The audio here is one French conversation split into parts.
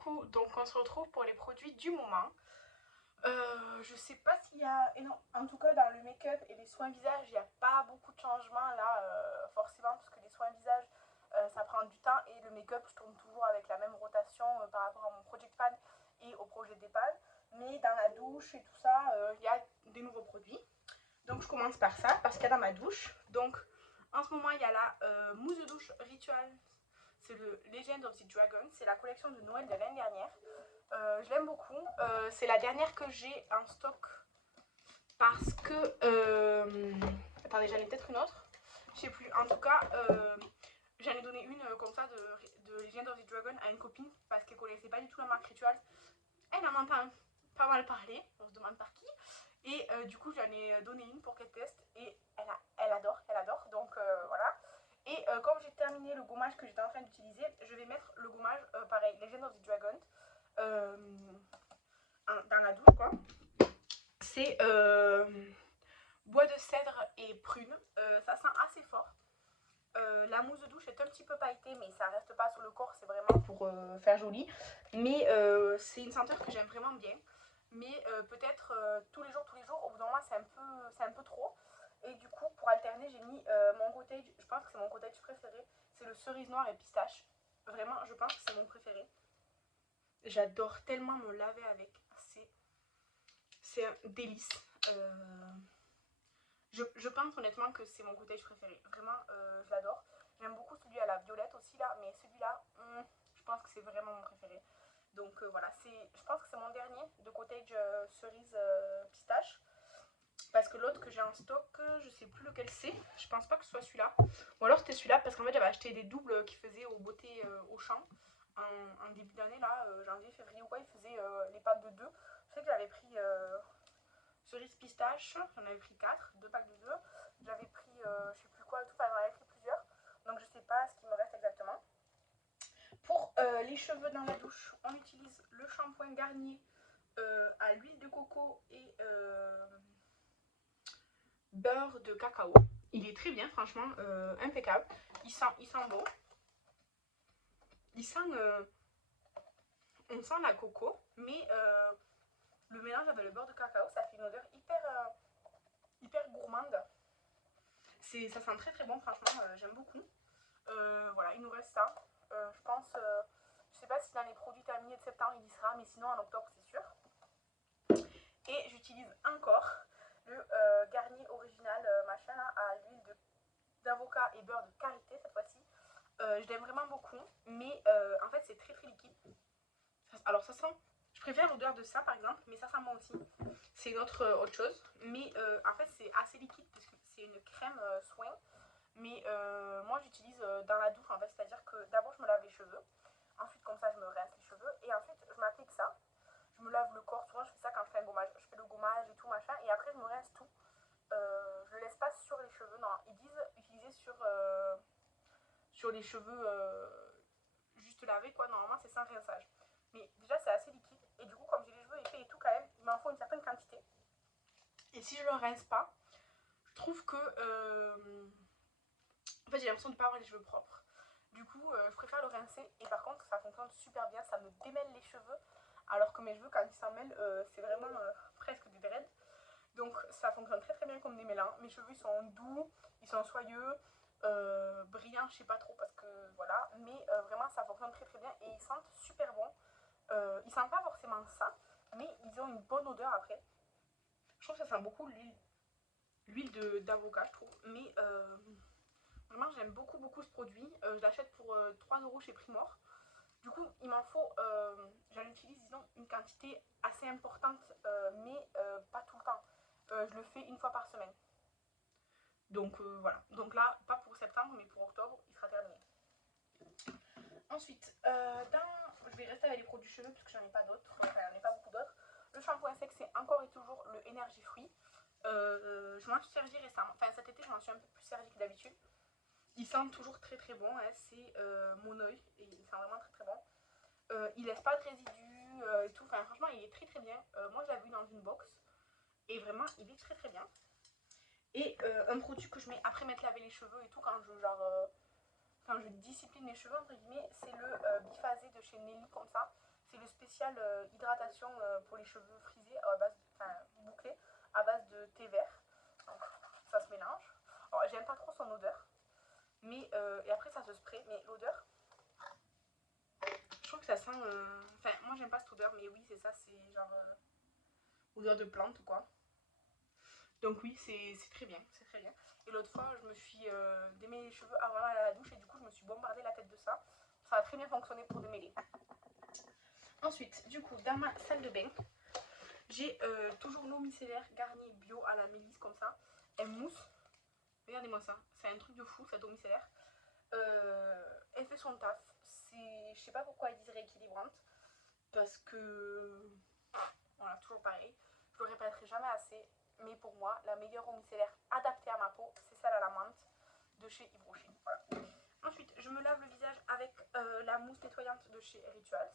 Coucou, donc on se retrouve pour les produits du moment. Je sais pas s'il y a... en tout cas dans le make-up et les soins visage, il n'y a pas beaucoup de changements là, forcément, parce que les soins visage, ça prend du temps et le make-up, je tourne toujours avec la même rotation par rapport à mon Project Pan et au projet d'EPAL. Mais dans la douche et tout ça, il y a des nouveaux produits. Donc je commence par ça, parce qu'il y a dans ma douche. Donc en ce moment, il y a la mousse de douche Ritual. C'est le Legend of the Dragon. C'est la collection de Noël de l'année dernière. Je l'aime beaucoup. C'est la dernière que j'ai en stock parce que... attendez, j'en ai peut-être une autre. Je sais plus. En tout cas, j'en ai donné une comme ça de Legend of the Dragon à une copine parce qu'elle connaissait pas du tout la marque Ritual. Elle en entend pas mal parler. On se demande par qui. Et du coup, j'en ai donné une pour qu'elle teste. Et elle adore, elle adore. Donc voilà. Et comme j'ai terminé le gommage que j'étais en train d'utiliser, je vais mettre le gommage, pareil, Legend of the Dragon, dans la douche, quoi. C'est bois de cèdre et prune. Ça sent assez fort. La mousse de douche est un petit peu pailletée, mais ça reste pas sur le corps, c'est vraiment pour faire joli. Mais c'est une senteur que j'aime vraiment bien. Mais peut-être tous les jours, au bout d'un moment, c'est un peu trop. Et du coup, pour alterner, j'ai mis mon cottage, je pense que c'est mon cottage préféré, c'est le cerise noire et pistache. Vraiment, je pense que c'est mon préféré. J'adore tellement me laver avec, c'est un délice. Je pense honnêtement que c'est mon cottage préféré. Vraiment, je l'adore. J'aime beaucoup celui à la violette aussi là, mais celui-là, je pense que c'est vraiment mon préféré. Donc voilà, je pense que c'est mon dernier de cottage cerise pistache. Parce que l'autre que j'ai en stock, je sais plus lequel c'est. Je pense pas que ce soit celui-là. Ou alors c'était celui-là parce qu'en fait j'avais acheté des doubles qui faisaient au beauté au champ en début d'année là, janvier, février ou quoi, ils faisaient les packs de 2. Je sais que j'avais pris cerise pistache, j'en avais pris 4, 2 packs de 2. J'avais pris je sais plus quoi, tout, enfin j'en avais pris plusieurs. Donc je sais pas ce qui me reste exactement. Pour les cheveux dans la douche, on utilise le shampoing Garnier à l'huile de coco et beurre de cacao. Il est très bien, franchement, impeccable. Il sent bon. Il sent, on sent la coco, mais le mélange avec le beurre de cacao, ça fait une odeur hyper gourmande. Ça sent très très bon, franchement, j'aime beaucoup. Voilà, il nous reste ça. Je pense, je sais pas si dans les produits terminés de septembre il y sera, mais sinon en octobre c'est sûr. Et j'utilise encore le Garnier original machin là, à l'huile d'avocat et beurre de karité cette fois-ci. Je l'aime vraiment beaucoup, mais en fait c'est très très liquide. Alors ça sent, je préfère l'odeur de ça par exemple, mais ça sent bon aussi. C'est une autre chose, mais en fait c'est assez liquide parce que c'est une crème soin. Mais moi j'utilise dans la douche en fait, c'est-à-dire que d'abord je me lave les cheveux, ensuite comme ça je me rince les cheveux et ensuite je m'applique ça. Je me lave le corps, souvent je fais ça quand je fais un gommage, je fais le gommage et tout machin et après je me rince tout. Je le laisse pas sur les cheveux, non, ils disent utiliser sur les cheveux juste lavés quoi, normalement c'est sans rinçage. Mais déjà c'est assez liquide et du coup comme j'ai les cheveux épais et tout quand même, il m'en faut une certaine quantité. Et si je le rince pas, je trouve que en fait j'ai l'impression de ne pas avoir les cheveux propres. Du coup je préfère le rincer et par contre ça fonctionne super bien, ça me démêle les cheveux. Alors que mes cheveux quand ils s'en mêlent c'est vraiment presque des dreads. Donc ça fonctionne très très bien comme démêlant. Mes cheveux ils sont doux, ils sont soyeux, brillants, je sais pas trop parce que voilà. Mais vraiment ça fonctionne très très bien et ils sentent super bon. Ils sentent pas forcément ça, mais ils ont une bonne odeur après. Je trouve que ça sent beaucoup l'huile d'avocat je trouve. Mais vraiment j'aime beaucoup beaucoup ce produit. Je l'achète pour 3 € chez Primor. Du coup, il m'en faut, j'en utilise disons une quantité assez importante, mais pas tout le temps. Je le fais une fois par semaine. Donc voilà. Donc là, pas pour septembre, mais pour octobre, il sera terminé. Ensuite, je vais rester avec les produits cheveux parce que j'en ai pas d'autres. Enfin, j'en ai pas beaucoup d'autres. Le shampoing sec, c'est encore et toujours le Energy Fruit. Je m'en suis servi récemment. Enfin, cet été, je m'en suis un peu plus servi que d'habitude. Il sent toujours très très bon. Hein. C'est mon oeil et il sent vraiment très très bon. Il laisse pas de résidus et tout. Enfin, franchement, il est très très bien. Moi, je l'ai vu dans une box et vraiment, il est très très bien. Et un produit que je mets après m'être lavé les cheveux et tout, quand je discipline les cheveux, entre guillemets, c'est le biphasé de chez Nelly, comme ça. C'est le spécial hydratation pour les cheveux frisés, à base bouclés, à base de thé vert. Donc ça se mélange. Alors j'aime pas trop son odeur, mais et après ça se spray, mais l'odeur, je trouve que ça sent... Enfin, moi j'aime pas cette odeur, mais oui, c'est ça, c'est genre odeur de plante ou quoi. Donc oui, c'est très bien, c'est très bien. Et l'autre fois, je me suis démêlé les cheveux avant d'aller à la douche et du coup, je me suis bombardé la tête de ça. Ça a très bien fonctionné pour démêler. Ensuite, du coup, dans ma salle de bain, j'ai toujours l'eau micellaire Garnier bio à la mélisse comme ça. Elle mousse. Regardez-moi ça, c'est un truc de fou cette eau micellaire. Elle fait son taf. Je sais pas pourquoi elle dit rééquilibrante. Parce que... Voilà, toujours pareil. Je le répéterai jamais assez. Mais pour moi, la meilleure eau micellaire adaptée à ma peau, c'est celle à la menthe de chez Yves Rocher. Voilà. Ensuite, je me lave le visage avec la mousse nettoyante de chez Rituals.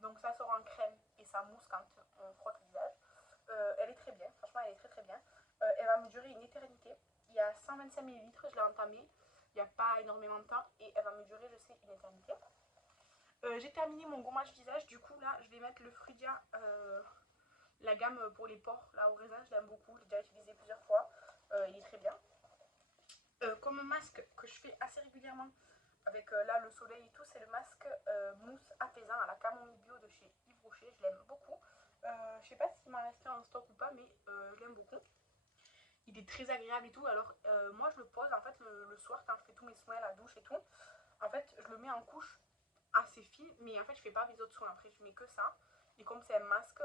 Donc ça sort en crème et ça mousse quand on frotte le visage. Elle est très bien, franchement elle est très très bien. Elle va me durer une éternité. Il y a 125 ml, je l'ai entamée. Il n'y a pas énormément de temps et elle va me durer, je sais, une éternité. J'ai terminé mon gommage visage, du coup là je vais mettre le Frudia, la gamme pour les pores, là au raisin, je l'aime beaucoup, je l'ai déjà utilisé plusieurs fois, il est très bien. Comme masque que je fais assez régulièrement avec là le soleil et tout, c'est le masque mousse apaisant à la camomille bio de chez Yves Rocher, je l'aime beaucoup. Je sais pas s'il m'a resté en stock ou pas, mais je l'aime beaucoup. Il est très agréable et tout, alors moi je le pose en fait le soir quand je fais tous mes soins, la douche et tout. En fait je le mets en couche assez fine, mais en fait je fais pas mes autres soins, après je mets que ça. Et comme c'est un masque,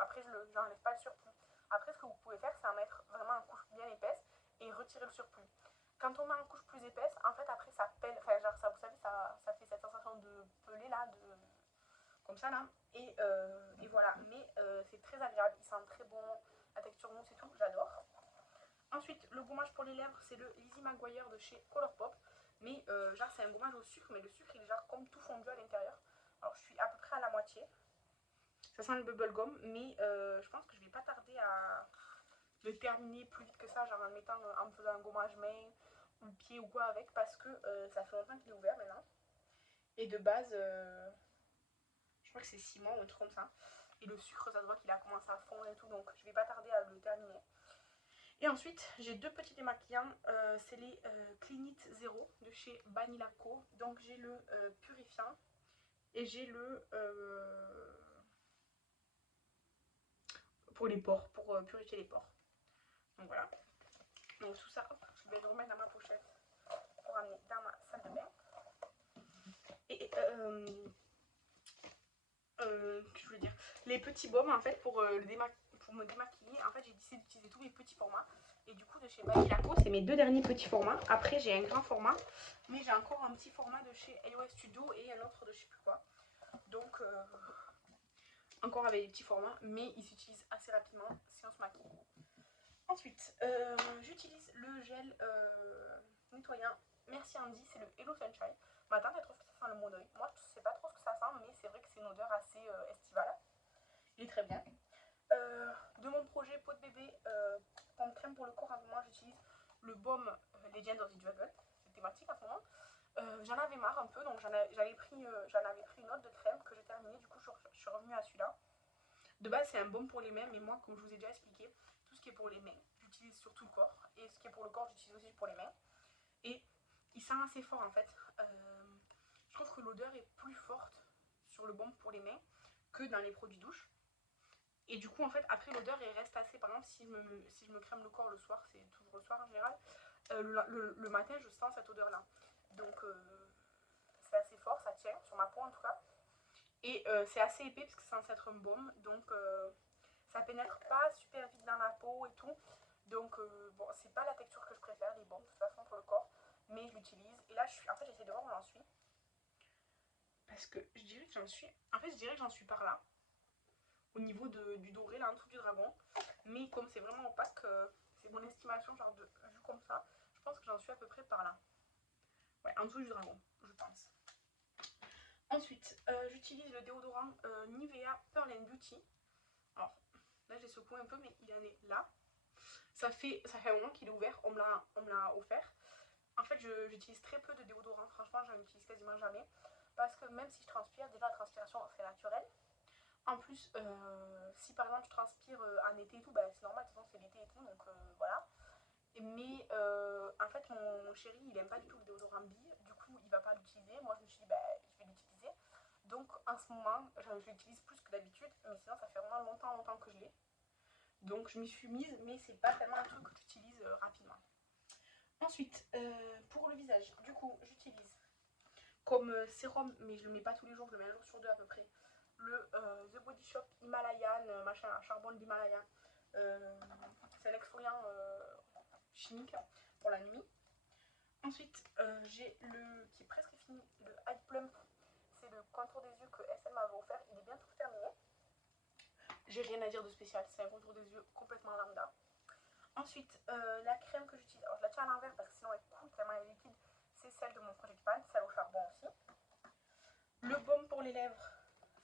après je n'enlève pas le surplus. Après ce que vous pouvez faire, c'est en mettre vraiment en couche bien épaisse et retirer le surplus. Quand on met en couche plus épaisse, en fait après ça pèle, enfin genre ça, vous savez, ça fait cette sensation de pelé là, comme ça là, et voilà. Mais c'est très agréable, il sent très bon, la texture mousse et tout, j'adore. Ensuite, le gommage pour les lèvres, c'est le Lizzie McGuire de chez Colourpop. Mais genre c'est un gommage au sucre, mais le sucre il est genre comme tout fondu à l'intérieur. Alors je suis à peu près à la moitié. Ça sent le bubblegum, mais je pense que je vais pas tarder à le terminer plus vite que ça, genre en mettant, en me faisant un gommage main ou pied ou quoi avec, parce que ça fait longtemps qu'il est ouvert maintenant. Et de base, je crois que c'est 6 mois ou un truc comme ça. Et le sucre, ça se voit qu'il a commencé à fondre et tout, donc je vais pas tarder à le terminer. Et ensuite, j'ai deux petits démaquillants, c'est les Clinite Zero de chez Vanilla Co. Donc j'ai le purifiant et j'ai le pour les pores, pour purifier les pores. Donc voilà. Donc tout ça, hop, je vais le remettre dans ma pochette pour amener dans ma salle de bain. Et que je voulais dire, les petits baumes en fait pour me démaquiller, en fait j'ai décidé d'utiliser tous mes petits formats. Et du coup de chez Bamilaco, c'est mes deux derniers petits formats. Après j'ai un grand format, mais j'ai encore un petit format de chez iOS Studio et un autre de je sais plus quoi. Donc encore avec des petits formats, mais ils s'utilisent assez rapidement si on se maquille. Ensuite, j'utilise le gel nettoyant Merci Andy, c'est le Hello Sunshine. Ma tante elle trouve que ça sent le mot d'œil. Moi je sais pas trop ce que ça sent, mais c'est vrai que c'est une odeur assez estivale. Il est très bien. De mon projet peau de bébé, en crème pour le corps, moi j'utilise le baume Legend of the Dragon, c'est thématique à ce moment. J'en avais marre un peu, donc j'en avais pris une autre de crème que j'ai terminée, du coup je suis revenue à celui-là. De base c'est un baume pour les mains, mais moi comme je vous ai déjà expliqué, tout ce qui est pour les mains, j'utilise sur tout le corps, et ce qui est pour le corps, j'utilise aussi pour les mains. Et il sent assez fort en fait. Je trouve que l'odeur est plus forte sur le baume pour les mains que dans les produits douche. Et du coup, en fait, après l'odeur, elle reste assez. Par exemple, si je me crème le corps le soir, c'est toujours le soir en général, le matin, je sens cette odeur-là. Donc, c'est assez fort, ça tient, sur ma peau en tout cas. Et c'est assez épais parce que c'est censé être un baume. Donc, ça pénètre pas super vite dans la peau et tout. Donc, bon, c'est pas la texture que je préfère, les baumes, de toute façon, pour le corps. Mais je l'utilise. Et là, en fait, j'essaie de voir où j'en suis. Parce que je dirais que j'en suis. En fait, je dirais que j'en suis par là. Au niveau du doré, là, en dessous du dragon. Mais comme c'est vraiment opaque, c'est mon estimation, genre de vue comme ça. Je pense que j'en suis à peu près par là. Ouais, en dessous du dragon, je pense. Ensuite, j'utilise le déodorant Nivea Pearl and Beauty. Alors, là, j'ai secoué un peu, mais il en est là. Ça fait un moment qu'il est ouvert, on me l'a offert. En fait, j'utilise très peu de déodorant, franchement, j'en utilise quasiment jamais. Parce que même si je transpire, déjà la transpiration c'est naturel. En plus, si par exemple je transpire en été et tout, bah, c'est normal, de toute façon c'est l'été et tout, donc voilà. Mais en fait, mon chéri, il aime pas du tout le déodorant bille, du coup, il va pas l'utiliser. Moi, je me suis dit, bah, je vais l'utiliser. Donc, en ce moment, je l'utilise plus que d'habitude, mais sinon, ça fait vraiment longtemps que je l'ai. Donc, je m'y suis mise, mais c'est pas tellement un truc que tu utilises rapidement. Ensuite, pour le visage, du coup, j'utilise comme sérum, mais je le mets pas tous les jours, je le mets un jour sur deux à peu près. Le The Body Shop Himalayan, machin, charbon d'Himalaya. C'est un exfoliant chimique pour la nuit. Ensuite, j'ai le qui est presque fini, le Eye Plump. C'est le contour des yeux que SL m'avait offert. Il est bientôt terminé. J'ai rien à dire de spécial, c'est un contour des yeux complètement lambda. Ensuite, la crème que j'utilise, alors je la tiens à l'envers parce que sinon elle coule tellement elle est liquide, c'est celle de mon Project Pan, celle au charbon aussi. Le baume pour les lèvres,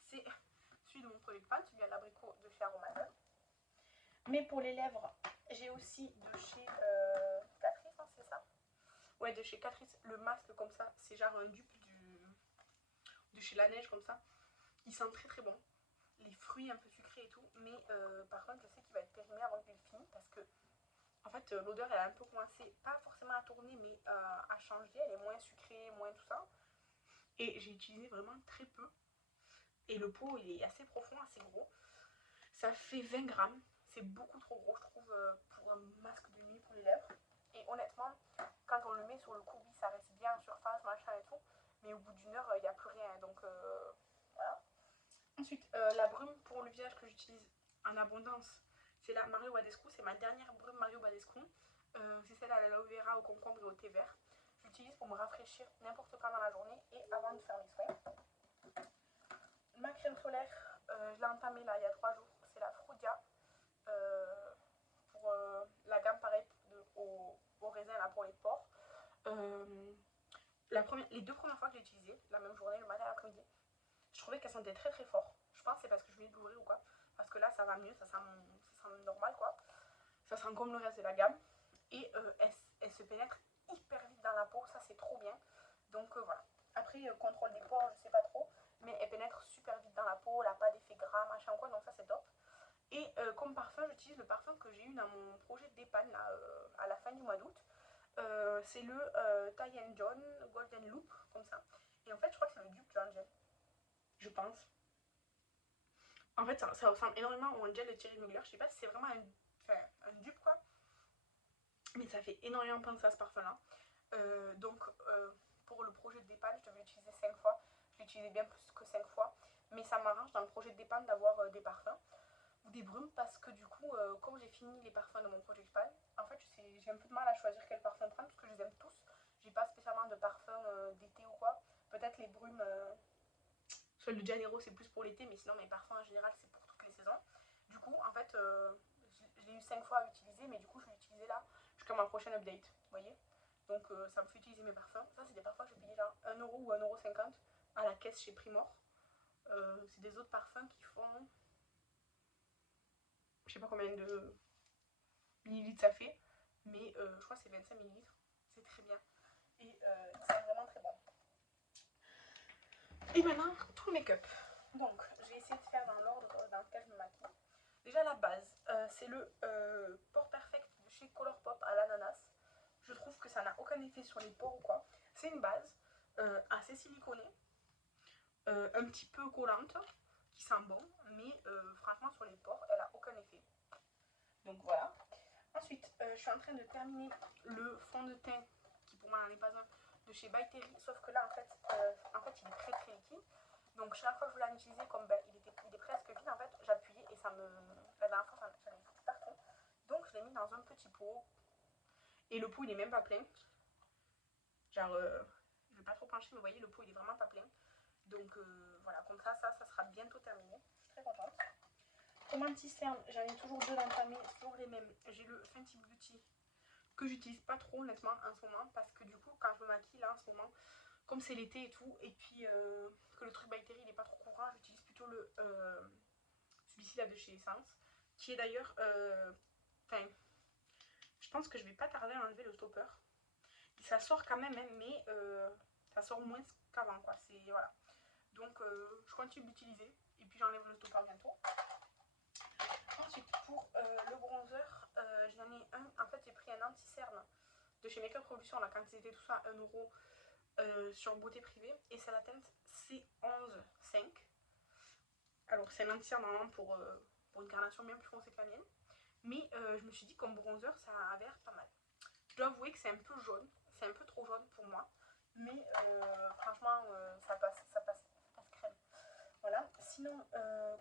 c'est celui de mon Project Pan, celui à l'abricot de chez Aromazone. Mais pour les lèvres, j'ai aussi de chez Catrice, hein, c'est ça? Ouais, de chez Catrice, le masque comme ça, c'est genre un dupe de chez La Neige comme ça. Il sent très très bon. Les fruits un peu sucrés et tout, mais par contre, je sais qu'il va être périmé avant que je le finisse parce que en fait, l'odeur elle a un peu commencé, pas forcément à tourner, mais à changer. Elle est moins sucrée, moins tout ça. Et j'ai utilisé vraiment très peu. Et le pot, il est assez profond, assez gros. Ça fait 20 grammes. C'est beaucoup trop gros, je trouve, pour un masque de nuit pour les lèvres. Et honnêtement, quand on le met sur le coup, oui, ça reste bien en surface, machin et tout. Mais au bout d'une heure, il n'y a plus rien. Donc, voilà. Ensuite, la brume pour le visage que j'utilise en abondance, c'est la Mario Badescu. C'est ma dernière brume Mario Badescu. C'est celle à l'aloe vera, au concombre et au thé vert. J'utilise pour me rafraîchir n'importe quand dans la journée et avant de faire mes soins. Ma crème solaire, je l'ai entamée là il y a 3 jours. C'est la Frudia. Pour la gamme pareil au raisin là pour les pores. Les 2 premières fois que j'ai utilisé, la même journée, le matin et l'après-midi, je trouvais qu'elle sentait très très fort. Je pense que c'est parce que je venais de l'ouvrir ou quoi. Parce que là ça va mieux, ça sent normal quoi. Ça sent comme le reste de la gamme. Et elle se pénètre hyper vite dans la peau, ça c'est trop bien. Donc voilà. Après, contrôle des pores, je sais pas trop. Mais elle pénètre super vite dans la peau, elle n'a pas d'effet gras, machin quoi, donc ça c'est top. Et comme parfum, j'utilise le parfum que j'ai eu dans mon projet de dépanne là, à la fin du mois d'août. C'est le Ty John Golden Loop, comme ça. Et en fait, je crois que c'est le dupe du Angel. Je pense. En fait, ça ressemble énormément au Angel de Thierry Mugler. Je sais pas si c'est vraiment un dupe, quoi. Mais ça fait énormément penser à ce parfum-là. Donc, pour le projet de dépanne, je devais l'utiliser 5 fois. Je l'ai utilisé bien plus que 5 fois. Mais ça m'arrange dans le projet de dépanne d'avoir des parfums ou des brumes parce que du coup, comme j'ai fini les parfums de mon Project Pan, en fait, j'ai un peu de mal à choisir quel parfum prendre parce que je les aime tous. J'ai pas spécialement de parfum d'été ou quoi. Peut-être les brumes, soit le Janeiro c'est plus pour l'été, mais sinon mes parfums en général c'est pour toutes les saisons. Du coup, en fait, je l'ai eu 5 fois à utiliser, mais du coup, je vais l'utiliser là jusqu'à ma prochaine update. Vous voyez? Donc, ça me fait utiliser mes parfums. Ça, c'est des parfums que je payais genre 1€ ou 1,50€ à la caisse chez Primor. C'est des autres parfums qui font je sais pas combien de millilitres ça fait, mais je crois que c'est 25 millilitres. C'est très bien. Et c'est vraiment très bon. Et maintenant, tout le make-up. Donc, je vais essayer de faire dans l'ordre dans lequel je me maquille. Déjà, la base, c'est le Pore Perfect de chez Colourpop à l'ananas. Je trouve que ça n'a aucun effet sur les pores ou quoi. C'est une base assez siliconée, un petit peu collante, qui sent bon, mais franchement, sur les pores, elle a aucun effet. Donc voilà. Ensuite, je suis en train de terminer le fond de teint, qui pour moi n'en est pas un, de chez By Terry, sauf que là, en fait, il est très très liquide. Donc chaque fois que je voulais l'utiliser, comme ben, il est presque vide, en fait, j'appuyais et ça me... La dernière fois, ça allait partout. Donc je l'ai mis dans un petit pot. Et le pot, il est même pas plein. Genre, je vais pas trop pencher, mais vous voyez, le pot, il est vraiment pas plein. Donc voilà, comme ça sera bientôt terminé. Je suis très contente. Comme anti-cerne, j'en ai toujours 2 d'entamés, toujours les mêmes. J'ai le Fenty Beauty que j'utilise pas trop honnêtement en ce moment parce que du coup quand je me maquille là en ce moment, comme c'est l'été et tout, et puis que le truc By Terry il est pas trop courant, j'utilise plutôt le celui-ci là de chez Essence, qui est d'ailleurs, je pense que je vais pas tarder à enlever le stopper. Ça sort quand même, hein, mais ça sort moins qu'avant quoi, c'est voilà. Donc je continue d'utiliser et puis j'enlève le topper bientôt. Ensuite pour le bronzer, j'en ai un, en fait j'ai pris un anti-cerne de chez Make Up Revolution, la quantité tout ça à 1 € sur Beauté Privée, et c'est la teinte C11-5. Alors c'est un anti-cerne normalement pour une carnation bien plus foncée que la mienne, mais je me suis dit comme bronzer ça avait l'air pas mal. Je dois avouer que c'est un peu jaune, c'est un peu trop jaune pour moi, mais franchement ça passe crème. Voilà, sinon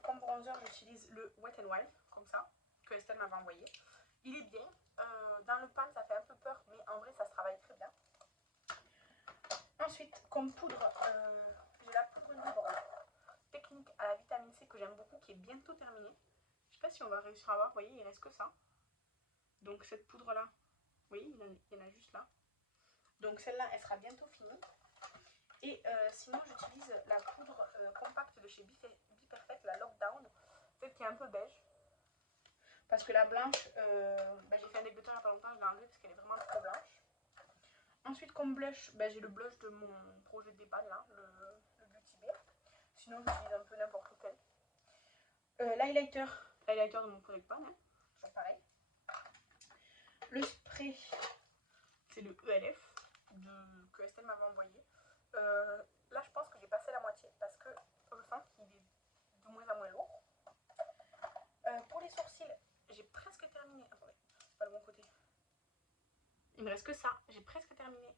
comme bronzer j'utilise le Wet n Wild, comme ça, que Estelle m'avait envoyé. Il est bien, dans le pan ça fait un peu peur, mais en vrai ça se travaille très bien. Ensuite, comme poudre, j'ai la poudre libre technique à la vitamine C que j'aime beaucoup, qui est bientôt terminée. Je sais pas si on va réussir à voir, vous voyez, il reste que ça. Donc cette poudre là, vous voyez, il y en a juste là. Donc celle-là, elle sera bientôt finie. Et sinon, j'utilise la poudre compacte de chez Be-Perfect, la Lockdown, celle qui est un peu beige. Parce que la blanche, j'ai fait un débutant il n'y a pas longtemps, je l'ai enlevée parce qu'elle est vraiment trop blanche. Ensuite, comme blush, j'ai le blush de mon projet de DEPAL, là, le Beauty Bear. Sinon, j'utilise un peu n'importe lequel. L'highlighter de mon projet de DEPAL, hein, toujours pareil. Le spray, c'est le ELF que Estelle m'avait envoyé. Là, je pense que j'ai passé la moitié parce que je sens qu'il est de moins en moins lourd. Pour les sourcils, j'ai presque terminé. Attendez, c'est pas le bon côté. Il me reste que ça. J'ai presque terminé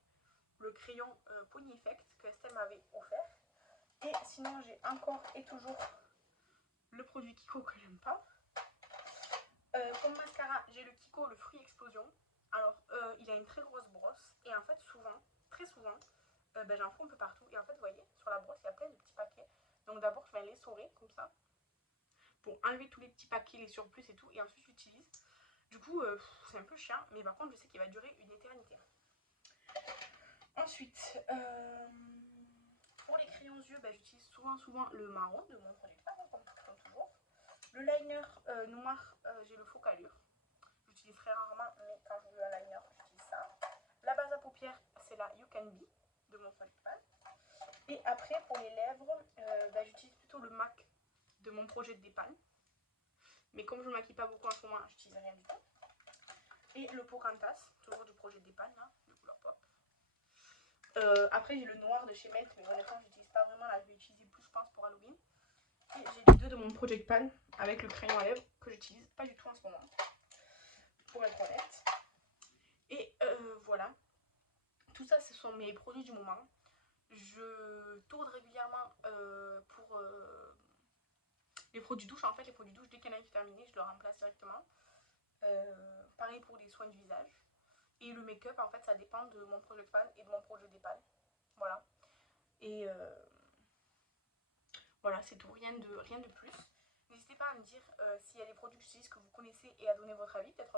le crayon Pony Effect que Estelle m'avait offert. Et sinon, j'ai encore et toujours le produit Kiko que j'aime pas. Comme mascara, j'ai le Kiko, le Fruit Explosion. Alors, il a une très grosse brosse. Et en fait, souvent, très souvent, j'en fous un peu partout. Et en fait, vous voyez, sur la brosse, il y a plein de petits paquets. Donc d'abord, je vais l'essorer comme ça, pour enlever tous les petits paquets, les surplus et tout. Et ensuite, j'utilise. Du coup, c'est un peu chiant. Mais par contre, je sais qu'il va durer une éternité. Ensuite, pour les crayons yeux, j'utilise souvent le marron de mon produit de femme, comme toujours. Le liner noir, j'ai le Focalure. J'utilise très rarement, mais quand je veux un liner, j'utilise ça. La base à paupières, c'est la You Can Be de mon produit de femme. Et après, pour les lèvres, j'utilise plutôt le MAC de mon projet de DEPAL. Mais comme je ne maquille pas beaucoup en ce moment, j'utilise rien du tout. Et le Pocantas, toujours du projet de DEPAL, là, de couleur pop. Après, j'ai le noir de chez Melt, mais honnêtement, je n'utilise pas vraiment. Là, je vais utiliser plus, je pense, pour Halloween. Et j'ai les deux de mon Project Pan avec le crayon à lèvres que j'utilise pas du tout en ce moment, pour être honnête. Et voilà. Tout ça, ce sont mes produits du moment. Je tourne régulièrement pour les produits douche. En fait, les produits douche, dès qu'il y en a qui est terminé, je le remplace directement. Pareil pour les soins du visage. Et le make-up, en fait, ça dépend de mon Project Pan et de mon projet DEPAL. Voilà. Et voilà, c'est tout, rien de plus. N'hésitez pas à me dire s'il y a des produits que j'utilise que vous connaissez et à donner votre avis, peut-être